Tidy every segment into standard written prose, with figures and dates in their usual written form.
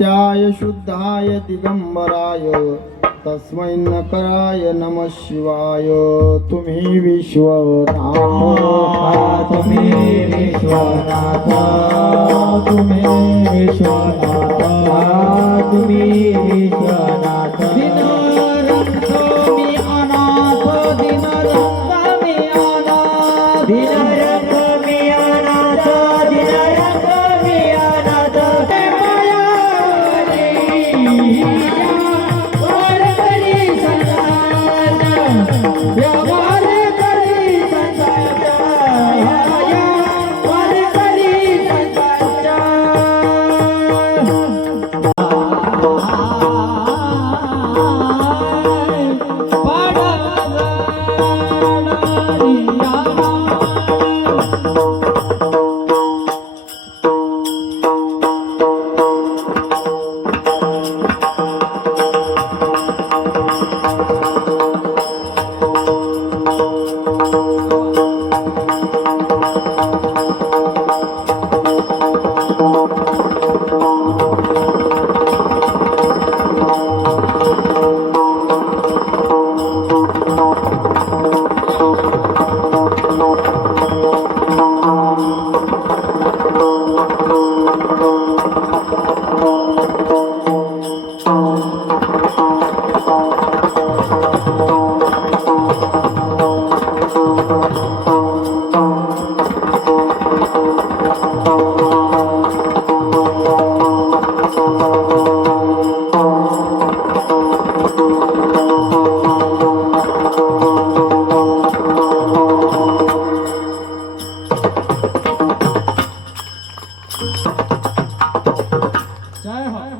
नित्याय शुद्धाय दिगंबराय तस्मै नकराय नमः शिवाय। तुम्ही विश्वनाथ, तुम्ही विश्वनाथ, तुम्ही विश्वनाथ, तुम्ही विश्वनाथ। दिनरंग मी अनाथ, दिनरंग मी अनाथ, दिनरंग मी अनाथ, दिनरंग मी अनाथ।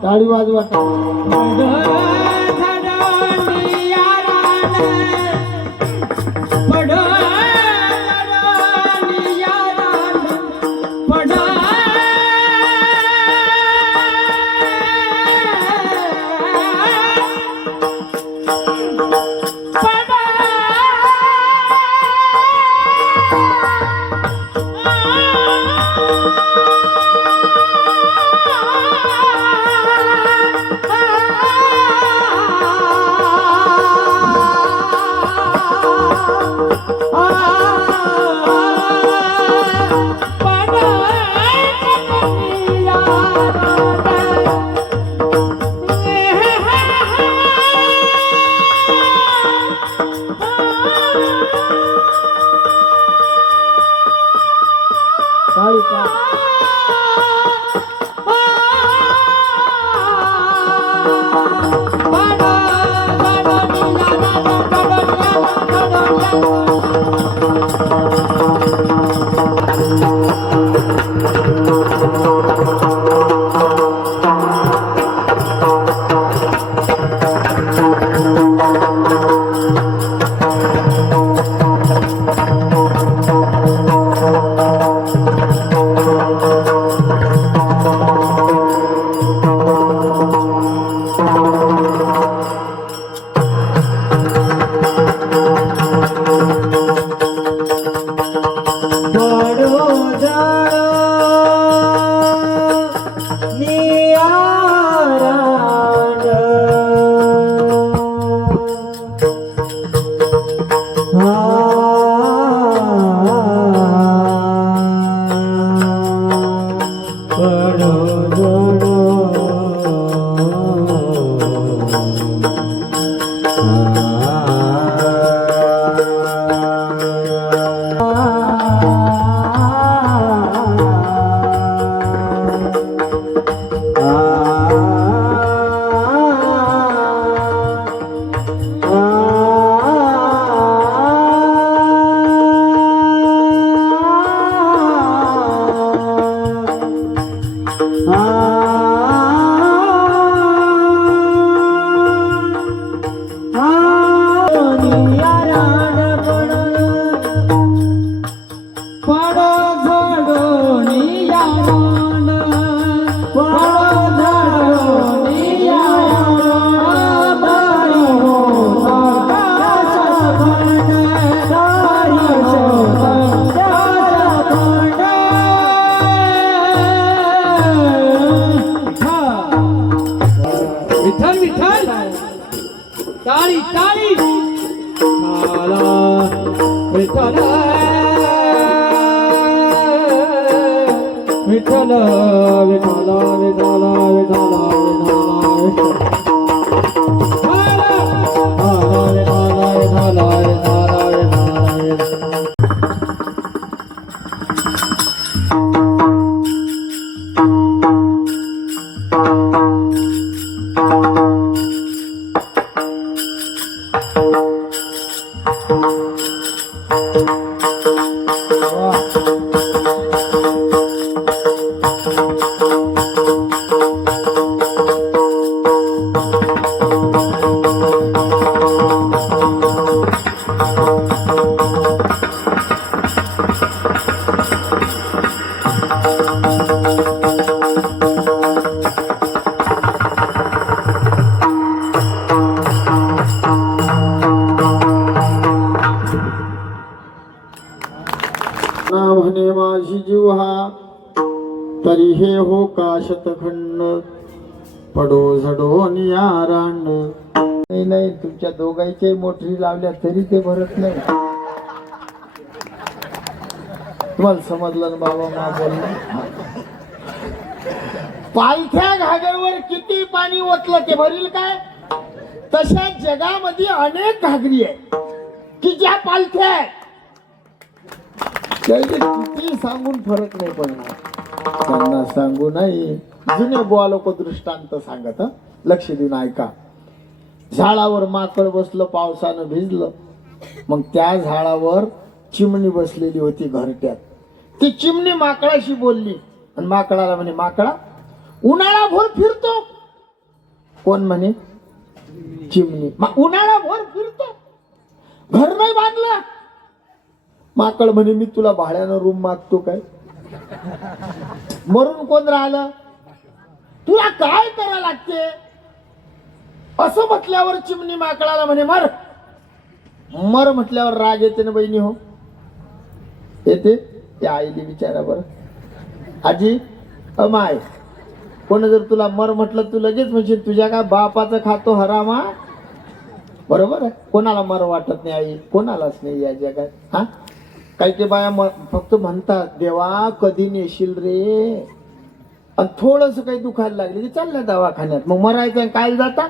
टाळी वाजवा। टाळी टाळी विठ्ठल विठ्ठल विठ्ठल विठ्ठल विठ्ठल ना म्हणे माझी जीवा तरी हे हो का शतखंड पडो झडो नियारांड. नाही नाही, तुमच्या दोघांची मोटरी लावल्या तरी ते भरत नाही. तुम्हाला समजलं ना बाबा मा बोलणं? पालथ्या घागरवर किती पाणी ओतलं ते भरील काय? तशा जगामध्ये अनेक घागरी आहे की ज्या पालथ्या आहेत किती सांगून फरक नाही पडणार. त्यांना सांगू नाही. जुने बुवा लोक दृष्टांत सांगत, लक्ष देऊन ऐका. झाडावर माकड बसलं, पावसानं भिजलं. मग त्या झाडावर चिमणी बसलेली होती घरट्यात. ती चिमणी माकडाशी बोलली आणि माकडाला म्हणे, माकडा उन्हाळाभर फिरतो. कोण म्हणे? चिमणी. उन्हाळाभर फिरतो, घर नाही बांधलं. माकड म्हणे, मी तुला भाड्यानं रूम मागतो काय? मरून कोण राहिलं? तुला काय करा लागते? असं म्हटल्यावर चिमणी माकडाला म्हणे, मर. मर म्हटल्यावर राग येते ना बहिणी? हो येते. त्या आईली विचारा बरं. आजी अमाय, कोण जर तुला मर म्हटलं तू लगेच म्हणशील तुझ्या काय बापाचं खातो हरामा? बरोबर आहे. कोणाला मर वाटत नाही आई? कोणालाच नाही या जगात. हा, काही काही बाया फक्त म्हणतात, देवा कधी नेशील रे? आणि थोडस काही दुखायला लागले की चाललं दवाखान्यात. मग मरायचं काय जाता?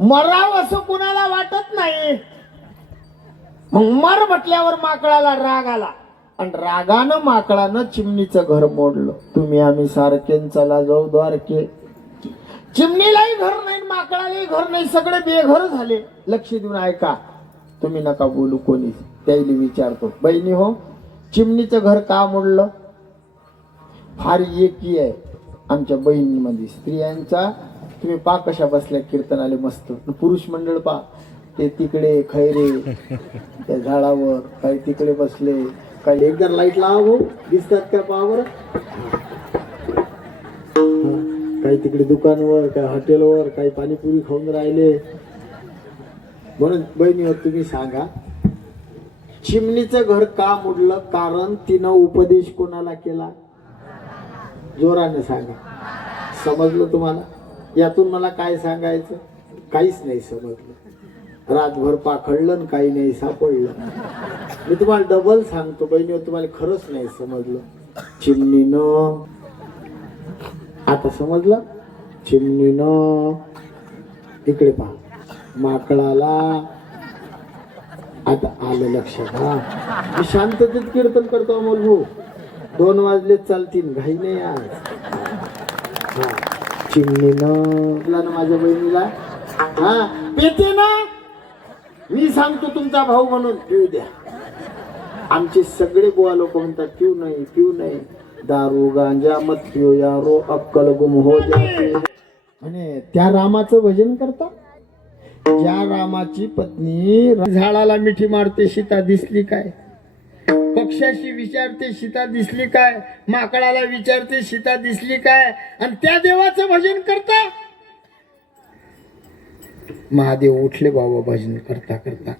मराव असं कुणाला वाटत नाही. मग मर म्हटल्यावर माकडाला राग आला आणि रागानं माकडानं चिमणीचं घर मोडलं. तुम्ही आम्ही सारखे चला जाऊ द्वारके. चिमणीलाही घर नाही, माकडालाही घर नाही, सगळे बेघर झाले. लक्ष देऊन ऐका, तुम्ही नका बोलू कोणी. त्याला विचारतो, बहिणी हो चिमणीचं घर का मोडलं? फार एकी आहे आमच्या बहिणीमध्ये स्त्रियांचा. तुम्ही पा कशा बसल्या कीर्तनाले मस्त. पुरुष मंडळ पा, ते तिकडे खैरे त्या झाडावर, काही तिकडे बसले, काही एकदा लाईट लावा भाऊ, दिसतात का पहा बरं. काही तिकडे दुकानवर, काही हॉटेलवर, काही पाणीपुरी खाऊन राहिले. म्हणून बहिणी तुम्ही सांगा, चिमणीचं घर का मोडलं? कारण तिनं उपदेश कोणाला केला? जोराने सांगा. समजलं तुम्हाला? यातून मला काय सांगायचं? काहीच नाही समजलं. रातभर पाखडलं, काही नाही सापडलं. मी तुम्हाला डबल सांगतो बहिणी, तुम्हाला खरंच नाही समजलं. चिमणीनं, आता समजलं? चिमणीनं इकडे पहा, माकडाला आता आलं लक्षात. हा, मी शांततेत कीर्तन करतो अमोल भाऊ. 2 वाजले चालतील, घाई नाही आज. हा, चिमणीनं माझ्या बहिणीला हा पेते ना. मी सांगतो तुमचा भाऊ म्हणून, पिऊ द्या. आमचे सगळे बुवा लोक म्हणतात पिऊ नाही, पिऊ नाही. दारू गांजा मत पिओ यारो, अक्कल गुम हो जाते. म्हणे त्या रामाचं भजन करता. ज्या रामाची पत्नी झाडाला मिठी मारते, सीता दिसली काय? पक्षाशी विचारते, सीता दिसली काय? माकडाला विचारते, सीता दिसली काय? आणि त्या देवाचं भजन करता. महादेव उठले बाबा भजन करता करता,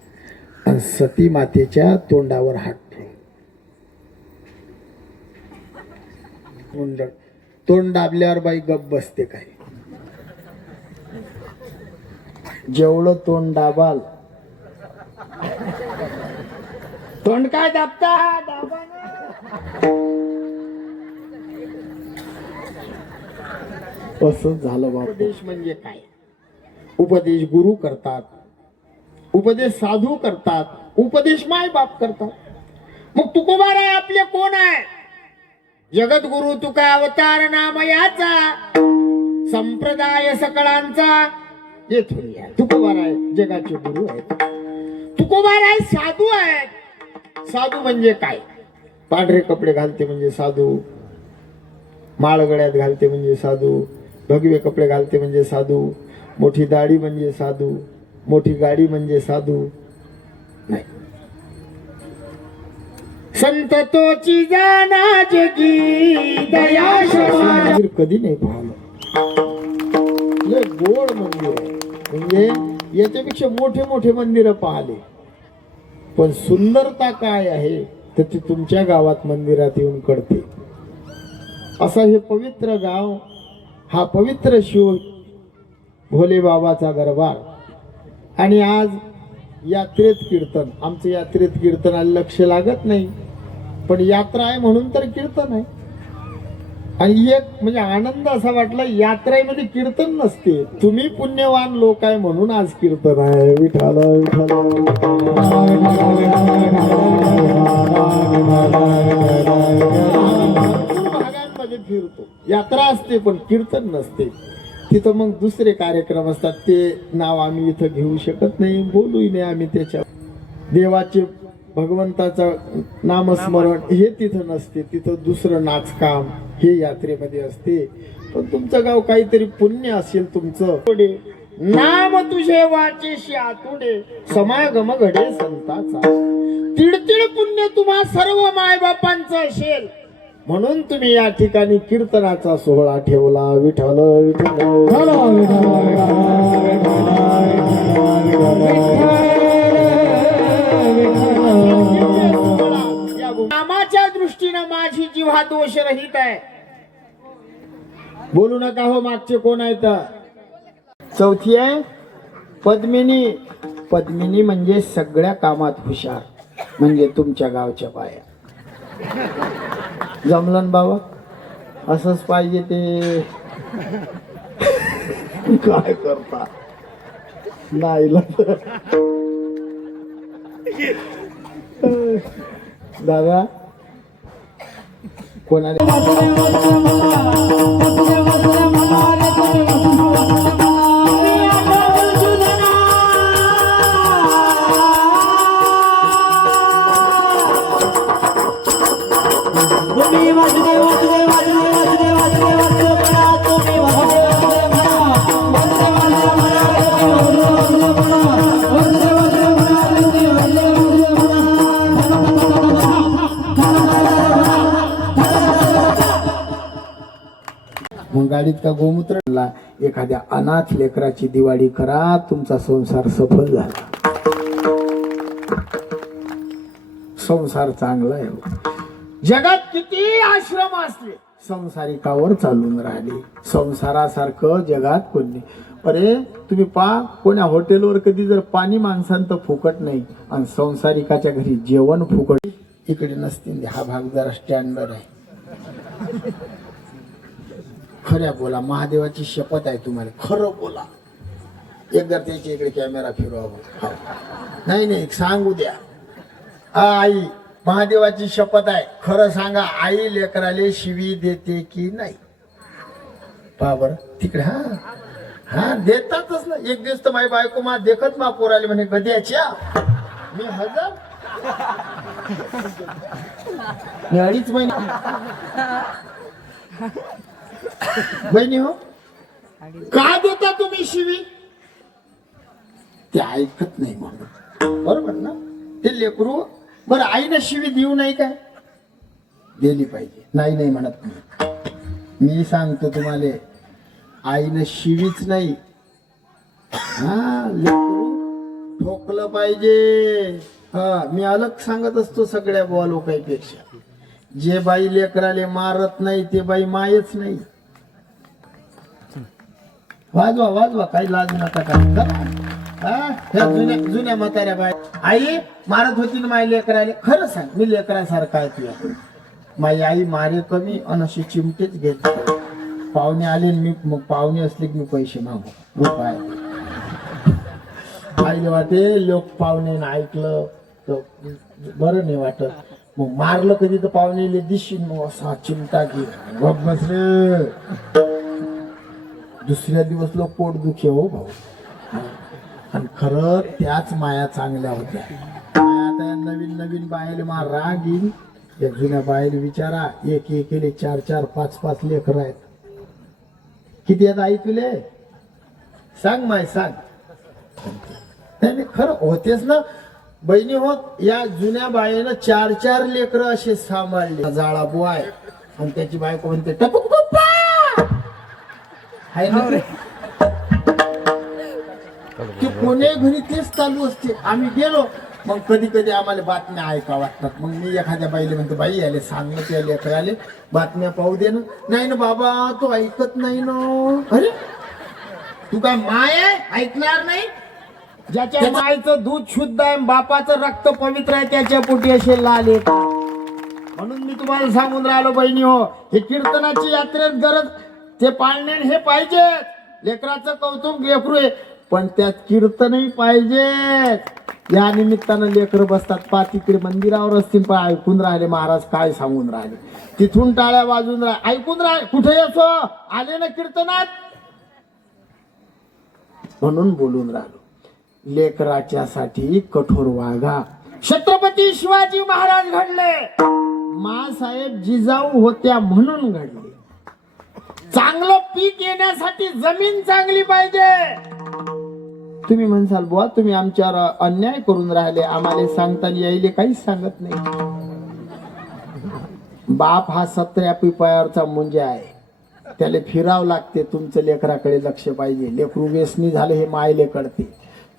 आणि सती मातेच्या तोंडावर हात ठेवले. तोंड दाबल्यावर बाई गप बसते काय? जेवढं तोंड दाबाल, तोंड काय दाबता, दाबा ना. असं झालं बाबा. उपदेश म्हणजे काय? उपदेश गुरु करतात, उपदेश साधू करतात, उपदेश माय बाप करतात. मग तुकोबाराय आपले कोण आहे? जगत गुरु तुका अवतार नाम याचा, संप्रदाय सकळांचा येथून या. तुकोबाराय जगाचे गुरु आहेत. तुकोबाराय साधू आहेत. साधू म्हणजे काय? पांढरे कपडे घालते म्हणजे साधू, माळ गळ्यात घालते म्हणजे साधू, भगवे कपडे घालते म्हणजे साधू, मोठी दाढी म्हणजे साधू, मोठी गाडी म्हणजे साधू नाही. संत तोची जाना जगी दया कधी नाही पाहिलं. लय गोड मंदिर आहे, म्हणजे याच्यापेक्षा मोठे मोठे मंदिर पाहिले, पण सुंदरता काय आहे तर ती तुमच्या गावात मंदिरात येऊन कळते. असं हे पवित्र गाव, हा पवित्र शिव भोले बाबाचा दरबार. आणि आज यात्रेत कीर्तन, आमचं यात्रेत कीर्तनाला लक्ष लागत नाही, पण यात्रा आहे म्हणून तर कीर्तन आहे. आणि एक म्हणजे आनंद असा वाटला, यात्रेमध्ये कीर्तन नसते, तुम्ही पुण्यवान लोक आहे म्हणून आज कीर्तन आहे. विठाल भागांमध्ये फिरतो, यात्रा असते पण कीर्तन नसते. तिथं मग दुसरे कार्यक्रम असतात, ते नाव आम्ही इथं घेऊ शकत नाही, बोलूही नाही आम्ही त्याच्या. देवाचे भगवंताचं नामस्मरण हे तिथं नसते, तिथं दुसरं नाचकाम हे यात्रेमध्ये असते. पण तुमचं गाव काहीतरी पुण्य असेल तुमचं. नाम तुझे वाचेशी आतुडे, समागम घडे संताचा. तिडतिड पुण्य तुम्हा सर्व मायबापांचं असेल म्हणून तुम्ही या ठिकाणी कीर्तनाचा सोहळा ठेवला. विठ्ठल विठ्ठल नामाच्या दृष्टीनं माझी जिव्हा दोष रहित आहे. बोलू नका हो, मागचे कोण आहेत? चौथी आहे पद्मिनी. पद्मिनी म्हणजे सगळ्या कामात हुशार, म्हणजे तुमच्या गावच्या बाया. जमलन बाबा, असंच पाहिजे ते. काय करता नाही दादा कोणाला मग गाडीत का गोमूत्र. एखाद्या अनाथ लेकराची दिवाळी करा, तुमचा संसार सफल झाला. संसार चांगला आहे. जगात किती आश्रम असले, संसारिकावर चालून राहिले. संसारासारखं जगात कोणी. अरे तुम्ही पहा, कोण्या हॉटेलवर कधी जर पाणी माणसांत तर फुकट नाही, आणि संसारिकाच्या घरी जेवण फुकट. इकडे नसतील. हा भाग जरा स्टँडर्ड आहे. खऱ्या बोला, महादेवाची शपथ आहे तुम्हाला, खरं बोला. एकदा त्याच्या इकडे कॅमेरा फिरवा. नाही नाही सांगू द्या. आई, महादेवाची शपथ आहे, खरं सांगा, आई लेकराले शिवी देते की नाही? पहा बर तिकडे. हा हा देतातच ना. एक दिवस तर माझी बायको मा देखत मा पोराले म्हणे, गद्याच्या मी 1000 मी 2.5 महिने. बहिणी हो, का देता तुम्ही शिवी? ते ऐकत नाही म्हणून. बरोबर ना? ते लेकरू. बरं आईने शिवी देऊ नाही काय? दिली पाहिजे. नाही नाही म्हणत नाही. मी सांगतो तुम्हाला, आईने शिवीच नाही, हा लेकरू ठोकलं पाहिजे. हा मी अलग सांगत असतो सगळ्या बुवा लोकांपेक्षा. जे बाई लेकराले मारत नाही ते बाई मायच नाही. वाजवा वाजवा, काही लाज नका. हा? ह्या जुन्या जुन्या म्हाताऱ्या बाय आई मारत होती ना माझ्या लेकराले. खरं सांग मी लेकरासारखा आहे तुझ्या. माझी आई मारे कमी अनशी चिमटेच घेत. पाहुणे आले आणि मी मग पाहुणे असले की मी पैसे मागू रुपये. आईला वाटे लोक पाहुणे ऐकलं तर बरं नाही वाटत. मग मारलं कधी तर पाहुणे दिसशील मग असा चिमटा घे गप बस रे. दुसऱ्या दिवस लोक पोट दुखे हो भाऊ. आणि खरं त्याच माया चांगल्या होत्या. आता नवीन नवीन बायले मा राग येईल. या जुन्या बायले विचारा एक एकेले 4-4 5-5 लेकर आहेत. किती आहेत आई तुले सांग माय सांग. नाही खरं होतेच ना बहिणी होत. या जुन्या बाईनं 4-4 लेकर असे सांभाळले. जाळा बुवाय आणि त्याची बायको म्हणते टपुक पप्पा हाय ना रे. की कोणी घरी तेच चालू असते. आम्ही गेलो मग कधी कधी आम्हाला बातम्या ऐका वाटतात. मग मी एखाद्या बाईला म्हणतो बाई आले सांगणं त्या लेकर आले बातम्या पाहू दे ना. नाही ना बाबा तो ऐकत नाही ना. अरे तू काय माय आहे ऐकणार नाही. ज्याच्या मायचं दूध शुद्ध आहे बापाचं रक्त पवित्र आहे त्याच्या पोटी असे लाल येत. म्हणून मी तुम्हाला सांगून राहिलो बहिणी हो हे कीर्तनाची यात्रेत गरज ते पाळणे हे पाहिजे. लेकराचं कौतुक लेकरू आहे पण त्यात कीर्तनही पाहिजे. या निमित्तानं लेकर बसतात पा तिकडे मंदिरावर असतील पण ऐकून राहिले महाराज काय सांगून राहिले. तिथून टाळ्या वाजून राहिले ऐकून राहिले. कुठे असो आले ना कीर्तनात म्हणून बोलून राहिलो. लेकराच्या साठी कठोर वागा. छत्रपती शिवाजी महाराज घडले. मासाहेब जिजाऊ होत्या म्हणून घडले. चांगलं पीक येण्यासाठी जमीन चांगली पाहिजे. तुम्ही म्हणसाल बुवा तुम्ही आमच्यावर अन्याय करून राहिले आम्हाला सांगताना यायले काहीच सांगत नाही. बाप हा 17 पिपायावरचा मुंजा आहे. त्याला फिरावं लागते. तुमचं लेकराकडे लक्ष पाहिजे. लेकरू व्यसनी झालं हे मायले कळते.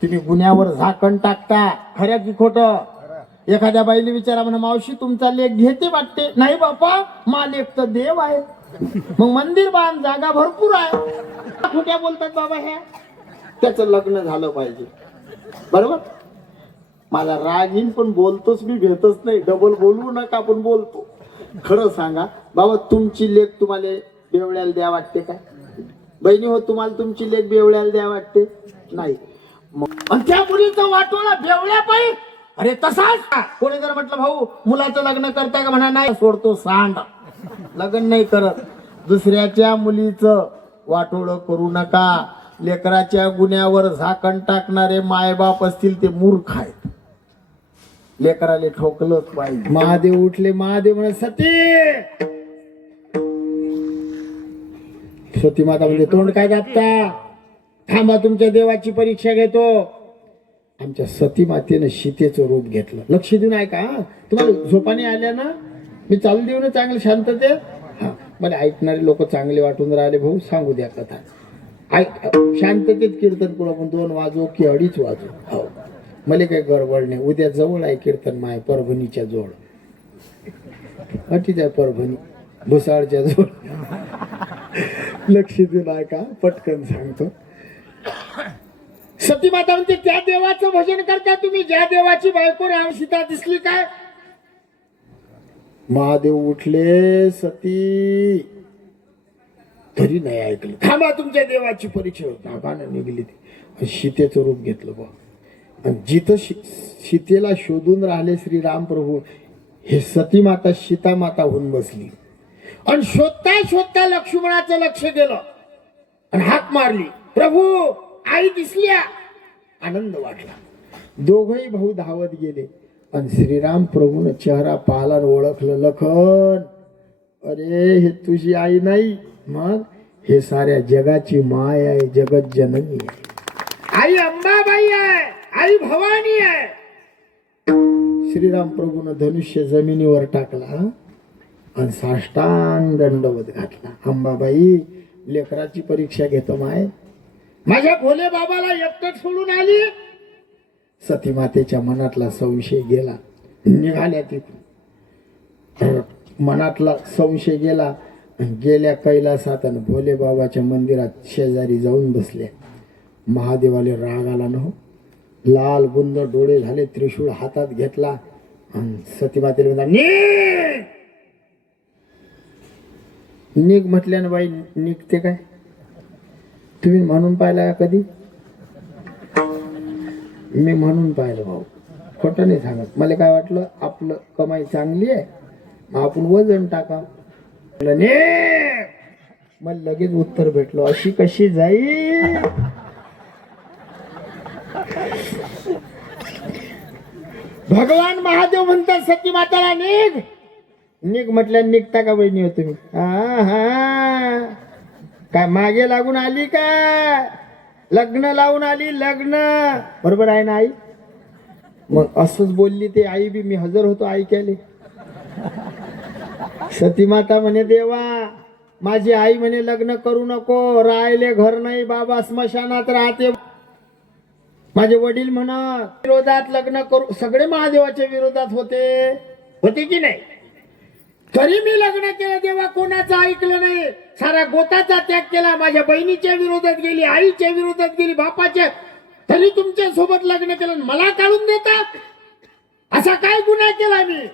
तुम्ही गुन्ह्यावर झाकण टाकता खऱ्या की खोटं. एखाद्या बाईने विचारा म्हणा मावशी तुमचा लेख घेते वाटते. नाही बापा मा लेख तर देव आहे. मग मंदिर बांध जागा भरपूर आहे. खोट्या बोलतात बाबा ह्या. त्याचं लग्न झालं पाहिजे बरोबर. मला राग येईन पण बोलतोच मी भेटच नाही. डबल बोलवू नका पण बोलतो. खरं सांगा बाबा तुमची लेख तुम्हाला बेवड्याला द्या वाटते काय. बहिणी हो तुम्हाला तुमची लेख बेवड्याला द्या वाटते नाही. मग त्या मुलीचं वाटोळा बेवड्या पाहिजे. अरे तसाच कोणी जर म्हटलं भाऊ मुलाचं लग्न करताय का म्हणा नाही सोडतो सांड. लग्न नाही करत. दुसऱ्याच्या मुलीचं वाटोळं करू नका. लेकराच्या गुन्ह्यावर झाकण टाकणारे मायबाप असतील ते मूर्ख आहेत. लेकराले ठोकलंच पाहिजे. महादेव उठले महादेव म्हणे सती. सती माता म्हणजे तोंड काय दाबता थांबा तुमच्या देवाची परीक्षा घेतो. आमच्या सती मातेनं सीतेचं रूप घेतलं. लक्ष देऊन ऐका. तुम्हाला झोपाने आल्या ना मी चालू देऊ ना चांगलं शांतते. हा मला ऐकणारे लोक चांगले वाटून राहिले भाऊ सांगू द्या कथा. शांततेत कीर्तन करू आपण 2 वाजो की 2:30 वाजो. हो मला काही गडबड नाही. उद्या जवळ आहे कीर्तन माय परभणीच्या जोड. अटीच आहे परभणी भुसाळच्या जोड. लक्ष देऊन ऐका पटकन सांगतो. सती माता म्हणते त्या देवाचं भजन करता तुम्ही ज्या देवाची बायको राम सीता दिसली काय. महादेव उठले सती तरी नाही ऐकलं. थांबा तुमच्या देवाची परीक्षा नागानं निघली. ती सीतेचं रूप घेतलं बा. आणि जिथं सीतेला शोधून राहिले श्रीराम प्रभू हे सती माता सीता माता होऊन बसली. आणि शोधता शोधता लक्ष्मणाचं लक्ष गेलं आणि हाक मारली प्रभू आई दिसल्या. आनंद वाटला. दोघही भाऊ धावत गेले आणि श्रीराम प्रभून चेहरा पाहला ओळखलं. लखन अरे हे तुझी आई नाही मग हे साऱ्या जगाची माय आहे. जगत जननी आहे. आई अंबाबाई आहे. आई भवानी आहे. श्रीराम प्रभून धनुष्य जमिनीवर टाकला आणि साष्टांग दंडवत घातला. अंबाबाई लेकराची परीक्षा घेतो माय. माझ्या भोले बाबाला एकटं सोडून आली. सती मातेच्या मनातला संशय गेला. निघाल्या तिथून. मनातला संशय गेला गेल्या कैलासात आणि भोले बाबाच्या मंदिरात शेजारी जाऊन बसले. महादेवाले राग आला न हो. लाल बुंद डोळे झाले, त्रिशूळ हातात घेतला आणि सतीमातेला म्हणला, निघ. निघ म्हटल्यानं बाई निघते काय? तुम्ही म्हणून पाहिला का कधी? मी म्हणून पाहिलं भाऊ, खोटं नाही सांगत. मला काय वाटलं आपलं कमाई चांगली आहे, मग आपण वजन टाका. मला लगेच उत्तर भेटलो, अशी कशी जाईल? भगवान महादेव म्हणतात सती माताला निघ. निघ म्हटल्या निघता का बहिणी हो तुम्ही? हा काय मागे लागून आली का? लग्न लावून आली, लग्न. बरोबर आहे ना आई? मग असंच बोलली ते आई बी. मी हजर होतो ऐकायले. सती माता म्हणे, देवा माझी आई म्हणे लग्न करू नको, राहिले घर नाही, बाबा स्मशानात राहते. माझे वडील म्हणत विरोधात लग्न करू. सगळे महादेवाच्या विरोधात होते की नाही? तरी मी लग्न केलं, देवा कोणाचं ऐकलं नाही. सारा गोताचा त्याग केला, माझ्या बहिणीच्या विरोधात गेली, आईच्या विरोधात गेली, बापाच्या, तरी तुमच्या सोबत लग्न केलं, मला काढून देतात. असा काय गुन्हा केला मी?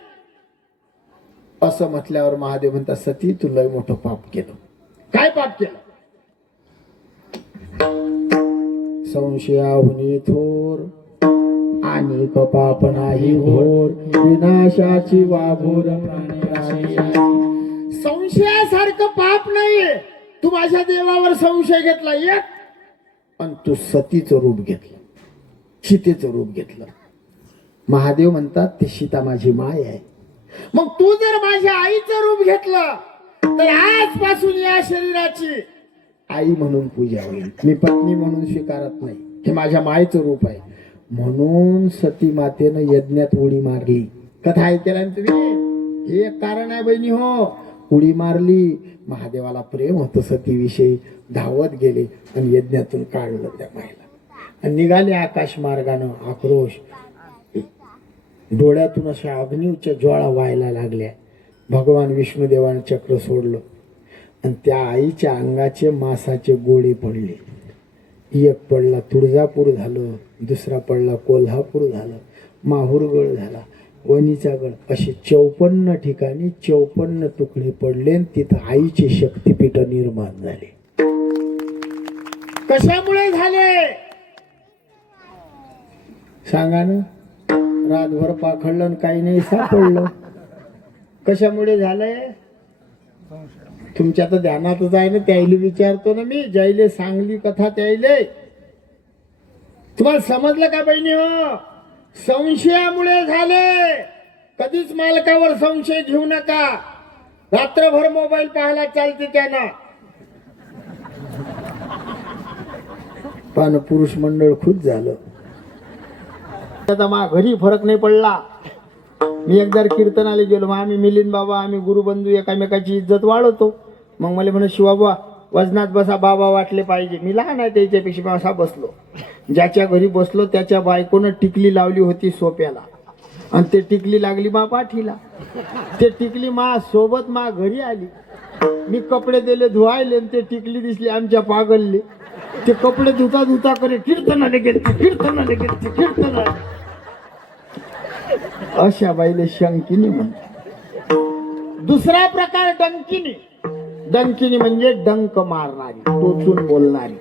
असं म्हटल्यावर महादेव म्हणतात, सती तू लय मोठं पाप केलं. काय पाप केलं? संशयाहुनी थोर आणि पाप नाही घोर, विनाशाची वाघोर प्राणी. संशयासारखं पाप नाहीये. तू माझ्या देवावर संशय घेतला एक, आणि तू सतीचं रूप घेतलं, सीतेचं रूप घेतलं. महादेव म्हणतात ते सीता माझी माय आहे. मग तू जर माझ्या आईचं रूप घेतलं तर आजपासून या शरीराची आई म्हणून पूजा होईल. मी पत्नी म्हणून स्वीकारत नाही. हे माझ्या मायचं रूप आहे. म्हणून सती मातेनं यज्ञात उडी मारली. कथा ऐकला ना तुम्ही? हे एक कारण आहे बहिणी हो. उडी मारली. महादेवाला प्रेम होतं सतीविषयी. धावत गेले आणि यज्ञातून काढलं त्या मायला आणि निघाले आकाश मार्गानं. आक्रोश, डोळ्यातून अशा अग्नीच्या ज्वाळा व्हायला लागल्या. भगवान विष्णुदेवानं चक्र सोडलं आणि त्या आईच्या अंगाचे मासाचे गोळे पडले. एक पडला तुळजापूर झालं, दुसरा पडला कोल्हापूर झालं, माहूरगड झाला, वणीचा गड, असे 54 ठिकाणी 54 तुकडे पडले. तिथं आईचे शक्तिपीठ निर्माण झाले. कशामुळे झाले सांगा ना? रातभर पाखडलं आणि काही नाही सापडलं. कशामुळे झालंय? तुमच्या तर ध्यानातच आहे ना. त्याईले विचारतो ना मी, ज्याईले सांगली कथा त्याईले. तुम्हाला समजलं का बहिणी हो? संशयामुळे झाले. कधीच मालकावर संशय घेऊ नका. रात्रभर मोबाईल पाहायला चालते त्यानं. पण पुरुष मंडळ खुश झालं. आता मा घरी फरक नाही पडला. मी एकदा कीर्तनाला गेलो, मग आम्ही मिलिंद बाबा, आम्ही गुरुबंधू एकामेकाची इज्जत वाढवतो. मग मला म्हणे, शिवाबा वजनात बसा, बाबा वाटले पाहिजे. मी लहान आहे त्याच्यापेक्षा, असा बसलो. ज्याच्या घरी बसलो त्याच्या बायकोनं टिकली लावली होती सोप्याला, आणि ते टिकली लागली मा पाठीला. ते टिकली मा सोबत मा घरी आली. मी कपडे दिले धुवायले, ते टिकली दिसली आमच्या पागलले. ते कपडे धुता धुता करे कीर्तनाला गेलते, कीर्तनाला गेलते, कीर्तनाला. अशा बाईले शंकिनी म्हणतात. दुसरा प्रकार डंकिनी. डंकिनी म्हणजे डंक मारणारी, टोचून बोलणारी.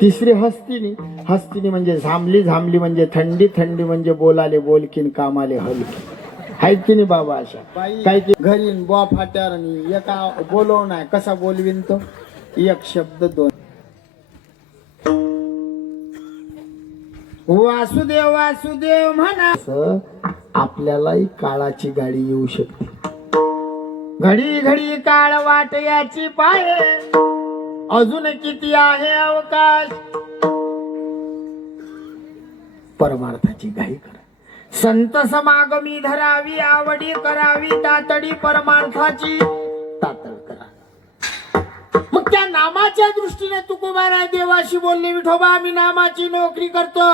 तिसरी हस्तिनी. हस्तिनी म्हणजे झांबली. झांबली म्हणजे थंडी. थंडी म्हणजे बोलाले बोलकीन, कामाले हलकी. आहेत की नाही बाबा अशा? काही घरी बॉ फाट्यावर एका बोलव नाही. कसा बोलवीन तो? एक शब्द दोन. वासुदेव वासुदेव म्हणा. आपल्यालाही काळाची गाडी येऊ शकते. घडी घडी काळ वाट याची पाहे, अजून किती आहे अवकाश. परमार्थाची घाई करा. संत समागमी धरावी, आवडी करावी तातडी, परमार्थाची तातड करा. मग त्या नामाच्या दृष्टीने तुकोबाराय देवाशी बोलले, विठोबा मी नामाची नोकरी करतो.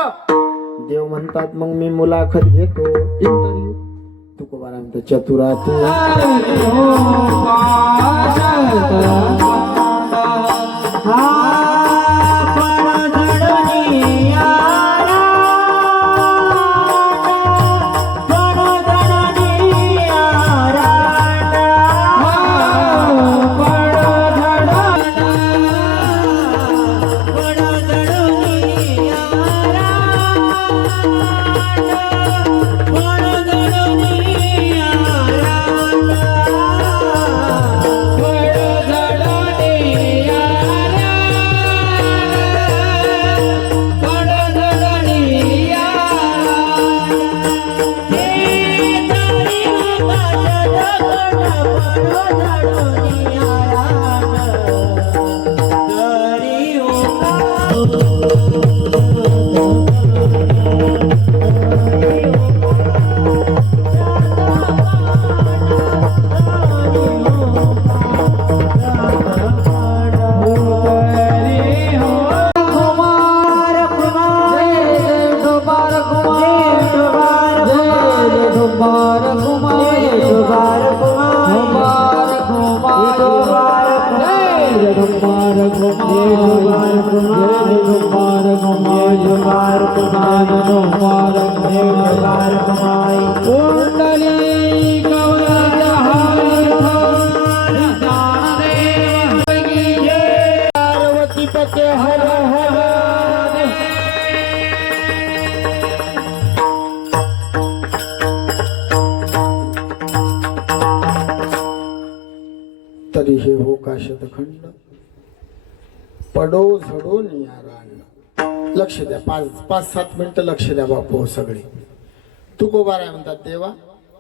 देव म्हणतात मग मी मुलाखत घेतो, इंटरव्ह्यू. तुकोबारा म्हणतो चतुरा तू. पार्वती पते हर हर तरी हे हो का शतखंड पडो झडो नियारांड. लक्ष द्या, 5-7 मिनिटं लक्ष द्या बापू सगळे. तुकोबाराय म्हणतात देवा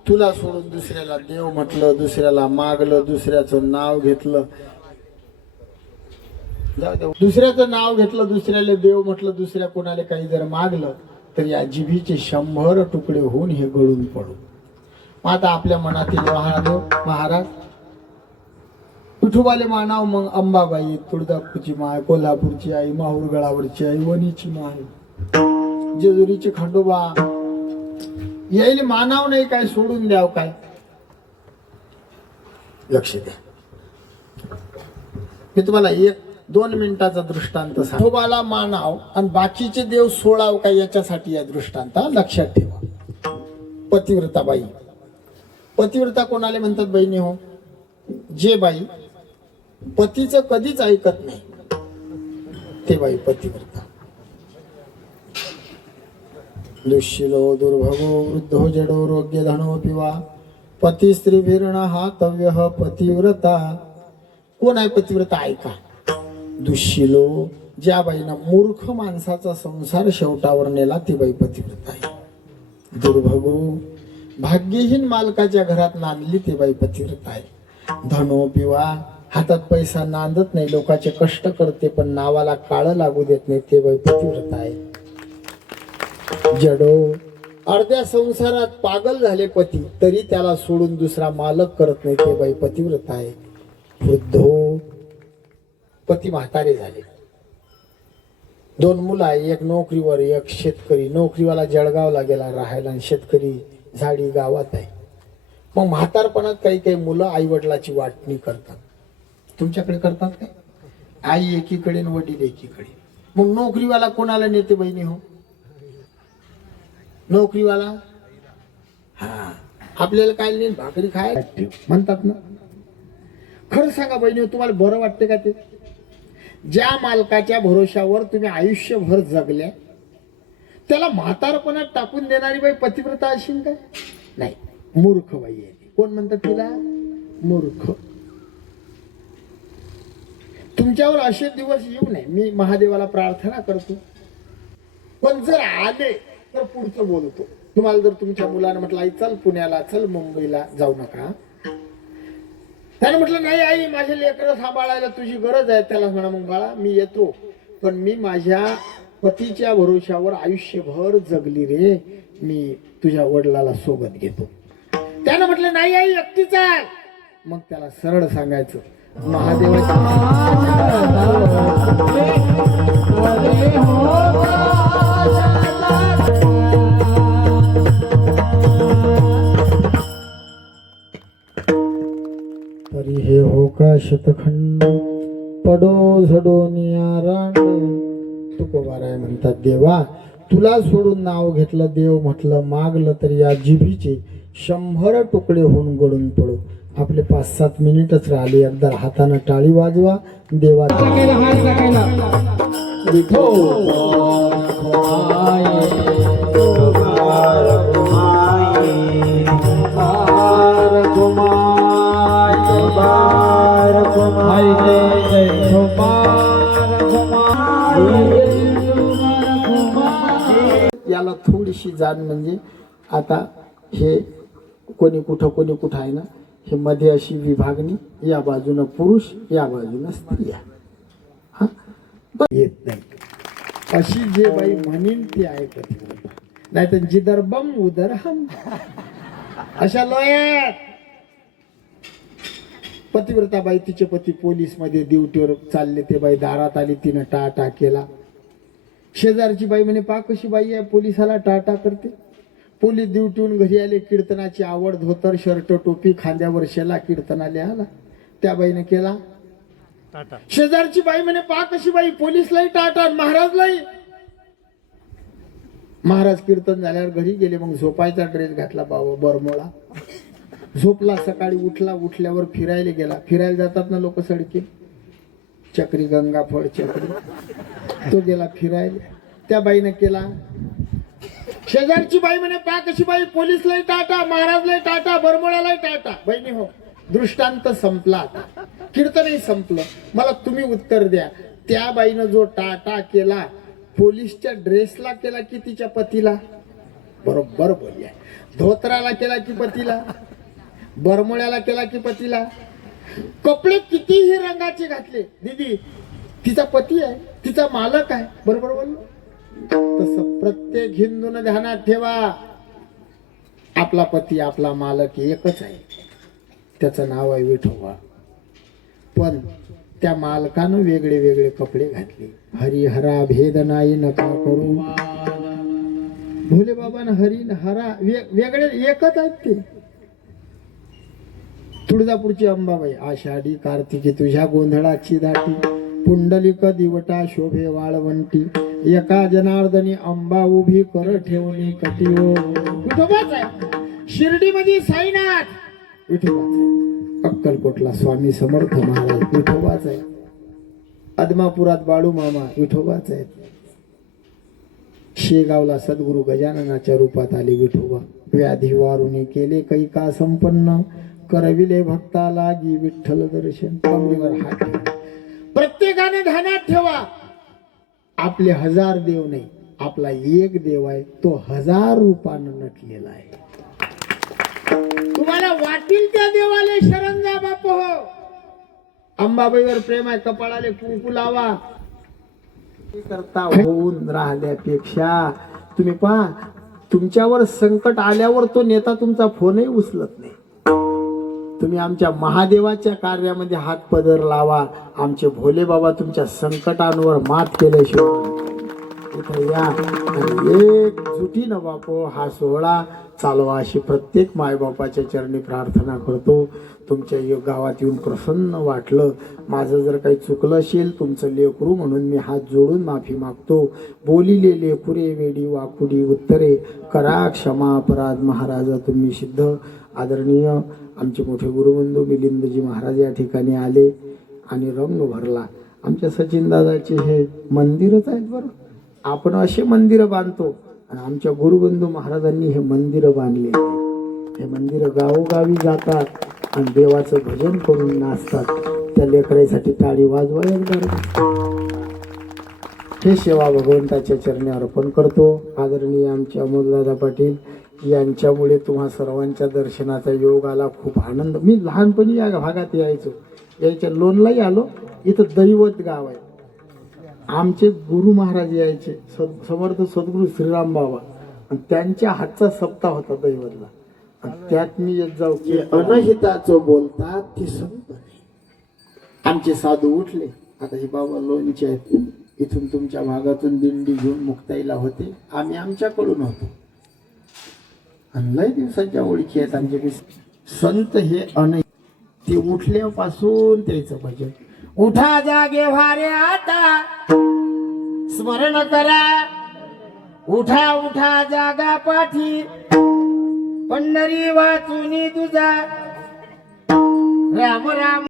तुला सोडून दुसऱ्याला देव म्हटलं, दुसऱ्याला मागलं, दुसऱ्याचं नाव घेतलं, जाऊ दे, दुसऱ्याचं नाव घेतलं, दुसऱ्याला देव म्हटलं, दुसऱ्या कोणाला काही जर मागलं तर या जिभीचे 100 तुकडे होऊन हे गळून पडू. मग आता आपल्या मनातील महादेव महाराज विठोबाले मानाव, मग अंबाबाई, तुळजापूरची माय, कोल्हापूरची आई, माहूरगडावरची आई, वणीची माय, जेजुरीचे खंडोबा यायले मानाव नाही काय सोडून द्याव काय. लक्ष द्या, मी तुम्हाला 1-2 मिनिटाचा दृष्टांत सांग. विठोबाला मानाव आणि बाकीचे देव सोडाव काय याच्यासाठी या दृष्टांत लक्षात ठेवा. पतिव्रता बाई, पतिव्रता कोणाला म्हणतात बहिणी हो? जे बाई पतीचं कधीच ऐकत नाही ते बाई पतिव्रता. दुःशिलो दुर्भगो वृद्धो जडो रोग्य धनो पिवा पती स्त्री भिरण हातव्य पतिव्रता. कोण आहे पतिव्रता? ऐका. दुःशिलो, ज्या बाईनं मूर्ख माणसाचा संसार शेवटावर नेला ती बाई पतिव्रता आहे. दुर्भगो, भाग्यहीन मालकाच्या घरात नांदली ती बाई पतिव्रता आहे. धनो पिवा, हातात पैसा नांदत नाही, लोकांचे कष्ट करते पण नावाला काळं लागू देत नाही ते बाई पतिव्रता आहे. जडो, अर्ध्या संसारात पागल झाले पती तरी त्याला सोडून दुसरा मालक करत नाही ते बाई पतिव्रता आहे. वृद्धो, पती म्हातारे झाले, 2 मुलं आहे, एक नोकरीवर, एक शेतकरी. नोकरीवाला जळगावला गेला राहायला आणि शेतकरी झाडी गावात आहे. मग म्हातारपणात काही काही मुलं आई वडिलाची वाटणी करतात. तुमच्याकडे करतात काय? आई एकीकडे आणि वडील एकीकडे. मग नोकरीवाला कोणाला नेते बहिणी हो? नोकरीवाला हा आपल्याला काय नाही, भाकरी खाय म्हणतात ना. खरं सांगा बहिणी, तुम्हाला बरं वाटते का ते? ज्या मालकाच्या भरोशावर तुम्ही आयुष्यभर जगल्या त्याला म्हातारपणात टाकून देणारी बाई पतिव्रता असेल काय? नाही, मूर्ख बाई आहे. कोण म्हणतात तिला? मूर्ख. तुमच्यावर असे दिवस येऊ नये, मी महादेवाला प्रार्थना करतो. पण जर आले तर पुढचं बोलतो. तुम्हाला जर तुमच्या मुलानं म्हटलं आई चल पुण्याला, चल मुंबईला, जाऊ नका. त्याने म्हटलं नाही आई माझे लेकरं सांभाळायला तुझी गरज आहे, त्याला म्हणा मग बाळा मी येतो, पण मी माझ्या पतीच्या भरोशावर आयुष्यभर जगली रे, मी तुझ्या वडिलाला सोबत घेतो. त्यानं म्हटलं नाही आई एकटीच आहे. मग त्याला सरळ सांगायचं महादेवाच्या तरी हे हो का शतखंड पडो झडो नियारांड. तुकोबाराय म्हणतात देवा तुला सोडून नाव घेतलं, देव म्हटलं, मागलं तर या जिभीचे 100 तुकडे होऊन गळून पडो. आपले 5-7 मिनिटच राहिले. एकदा हातानं टाळी वाजवा देवाचा. याला थोडीशी जाण म्हणजे आता हे कोणी कुठं आहे ना, हे मध्ये अशी विभागणी, या बाजूनं पुरुष, या बाजूनं स्त्रिया. हा येत नाही अशी जे बाई म्हणेन ती ऐकत नाही तर जिदर बम उदर हम अशा लोयात. पतिव्रता बाई तिचे पती पोलीस मध्ये ड्युटीवर चालले, ते बाई दारात आली, तिनं टाटा केला. शेजारची बाई म्हणे पा कशी बाई आहे, पोलिसाला टाटा करते. पोलीस ड्युटीहून घरी आले, कीर्तनाची आवड, धोतर शर्ट टोपी खांद्यावर शेला, कीर्तनाला आला. त्या बाईने केला टाटा. शेजारची बाई म्हणे पा कशी बाई, पोलीसलाही टाटा, महाराजलाही. महाराज कीर्तन झाल्यावर घरी गेले. मग झोपायचा ड्रेस घातला बाबा बरमोळा, झोपला. सकाळी उठला, उठल्यावर फिरायला गेला. फिरायला जातात ना लोक सडकी, चक्री गंगाफळ चक्री, तो गेला फिरायला. त्या बाईने केला. शेजारची बाई म्हणे पा कशी बाई, पोलीसलाही टाटा, महाराजलाही टाटा, बरमोळ्यालाही टाटा. बहिणी हो, दृष्टांत संपला, आता कीर्तनही संपलं. मला तुम्ही उत्तर द्या, त्या बाईनं जो टाटा केला पोलीसच्या ड्रेसला केला की तिच्या पतीला? बरोबर बोलल्या. धोत्राला केला की पतीला? बरमोळ्याला केला की पतीला? कपडे कितीही रंगाचे घातले दीदी, तिचा पती आहे, तिचा मालक आहे. बरोबर बोललो. तसं प्रत्येक हिंदून ध्यानात ठेवा, आपला पती आपला मालक एकच आहे, त्याचं नाव आहे विठोबा. पण त्या मालकानं वेगळे वेगळे कपडे घातले. हरिहरा भेद नाही नका करू. भोले बाबानं हरी हरा वेगळे एकच आहेत ते. तुळजापूरची अंबाबाई, आषाढी कार्तिकी तुझ्या गोंधळाची दाटी, पुंडलिक दिवटा शोभे वाळवंटी, एका जनार्दनी अंबा उभी कर ठेवणी कटिओ. विठोबाच आहे. शिर्डीमध्ये साईनाथ विठोबाच आहे. अक्कलकोटला स्वामी समर्थ महाराज विठोबाच आहे. अदमापुरात बाळू मामा विठोबाच आहेत. शेगावला सद्गुरु गजाननाच्या रूपात आले विठोबा. व्याधी वारुणी केले कैका संपन्न, करविले भक्ता लागी विठ्ठल दर्शन. कमरेवर हात ठेवा. प्रत्येकाने ध्यानात ठेवा, आपले 1000 देव नाही, आपला एक देव आहे, तो 1000 रूपानं नटलेला आहे. तुम्हाला वाटील त्या देवाले शरण जा बाप हो. अंबाबाईवर प्रेम आहे, कपाळाले कुंकू लावा. करता होऊन राहिल्यापेक्षा तुम्ही पहा, तुमच्यावर संकट आल्यावर तो नेता तुमचा फोनही उचलत नाही. तुम्ही आमच्या महादेवाच्या कार्यामध्ये हात पदर लावा. आमचे भोले बाबा तुमच्या संकटांवर मात केल्याशिवाय इथे या आणि एकजुटीनं बापो हा सोहळा चालवा, अशी प्रत्येक मायबापाच्या चरणी प्रार्थना करतो. तुमच्या गावात येऊन प्रसन्न वाटलं. माझं जर काही चुकलं असेल, तुमचं लेकरू म्हणून मी हात जोडून माफी मागतो. बोलिले लेकुरे वेडी वाकुडी उत्तरे, करा क्षमा अपराध महाराज तुम्ही सिद्ध. आदरणीय आमचे मोठे गुरुबंधू मिलिंदजी महाराज या ठिकाणी आले आणि रंग भरला. आमच्या सचिन दादाचे हे मंदिरच आहेत. बरं, आपण असे मंदिरं बांधतो आणि आमच्या गुरुबंधू महाराजांनी हे मंदिरं बांधले. हे मंदिरं गावोगावी जातात आणि देवाचं भजन करून नाचतात. त्या लेकरासाठी टाळी वाजवा एकदा. हे सेवा भगवंताच्या चरणी अर्पण करतो. आदरणीय आमचे अमोलदादा पाटील यांच्यामुळे तुम्हा सर्वांच्या दर्शनाचा योग आला. खूप आनंद. मी लहानपणी या भागात यायच्या लोणलाही आलो. इथं दैवत गाव आहे. आमचे गुरु महाराज यायचे, समर्थ सद्गुरू श्रीराम बाबा, आणि त्यांच्या हातचा सप्ताह होता दैवतला. आणि त्यात मी येत जाऊ की अनहिताचं बोलतात ते संत नाही. आमचे साधू उठले. आता हे बाबा लोणचे आहेत, इथून तुमच्या भागातून दिंडी घेऊन मुक्ताईला होते. आम्ही आमच्याकडून होतो आणि लय दिवसाच्या ओळखी आहेत आमचे संत. हे ते उठल्यापासून त्याचं भजन. उठा जागे वारे आता स्मरण करा, उठा उठा जागा पाठी, पंढरी वाचुनी तुझा राम राम.